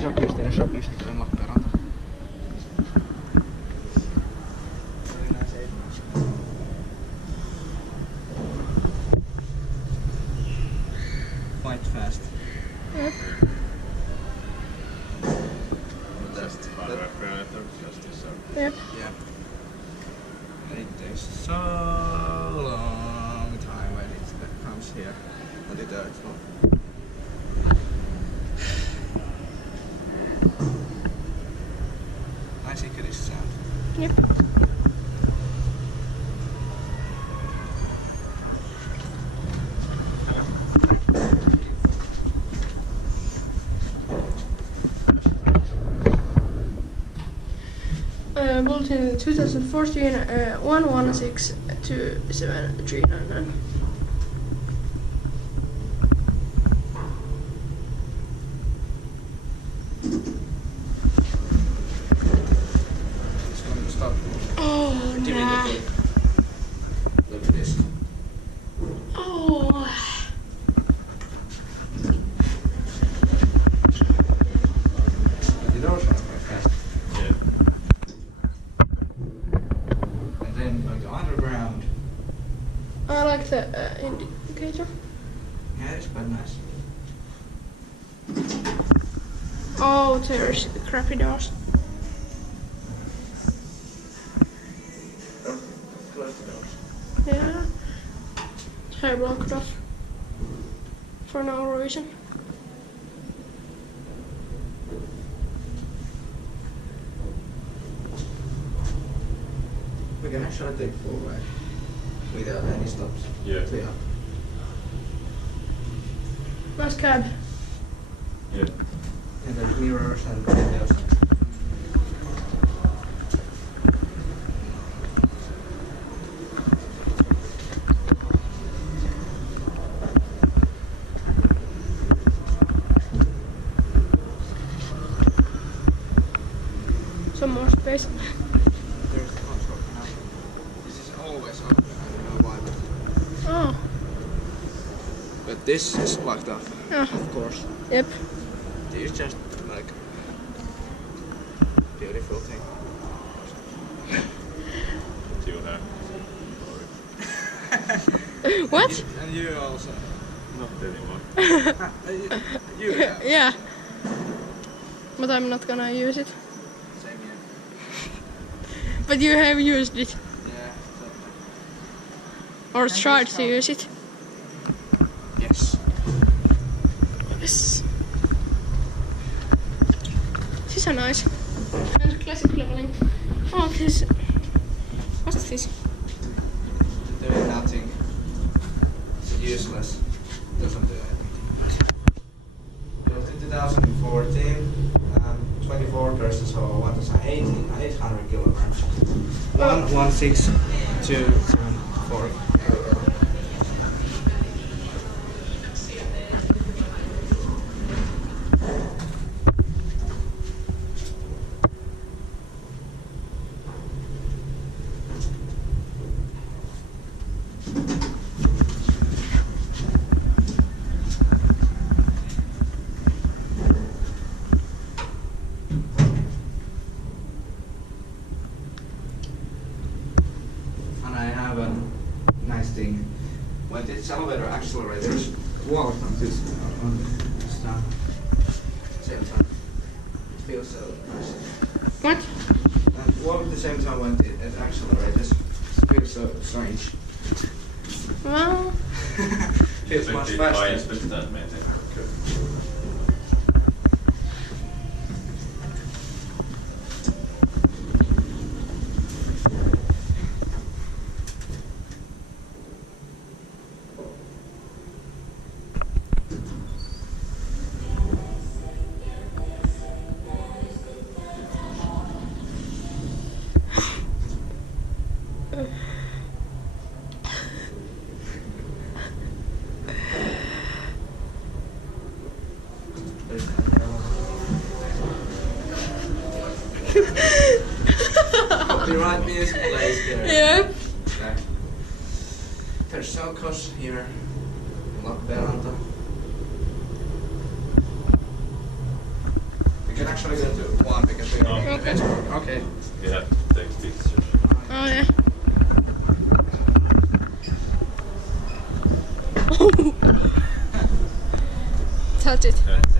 IsoKristiina shopista in Lappeenranta. Quite fast. Yep. Yep. Yeah. It takes so long time when it comes here. But it hurts not. Nice English sound. Yep. Bulletin 2014 116 27399. It's going to stop. Oh, nah. Look at this. Oh. The doors are quite fast. Yeah. And then going to underground. I like the indicator. Yeah, it's quite nice. Oh, there's crappy doors. Close the doors. Yeah. I blocked off. For no reason. We can actually take full ride without any stops. Yeah. Yeah. Nice cab. Yeah. And the mirrors and windows. Some more space. There's the console now. This is always open, I don't know why, Oh. but this is locked off, Yeah. of course. Yep. It's just like beautiful thing. You have. What? And you also. Not anymore. You have. Yeah. But I'm not gonna use it. Same here. But you have used it. Yeah. Or Can tried this to count? use it. Yes. Yes. These are nice. And classic leveling. Oh, this. What's this? Doing nothing. It's useless. Doesn't do anything. Built in 2014. 24 persons or 1,800 kilograms. 16274. And I have a nice thing. When this elevator accelerators walk on this same time, it feels so nice. What? And walk at the same time when it accelerates, it feels so strange. Well, Feels much Vai faster. Inspecta meitä. Copyright music plays there. yeah. Okay. There's Selkos here, Lappeenranta. We can actually go to one because we are Okay. Okay. You have to take pictures. Oh yeah. Touch it. Yeah.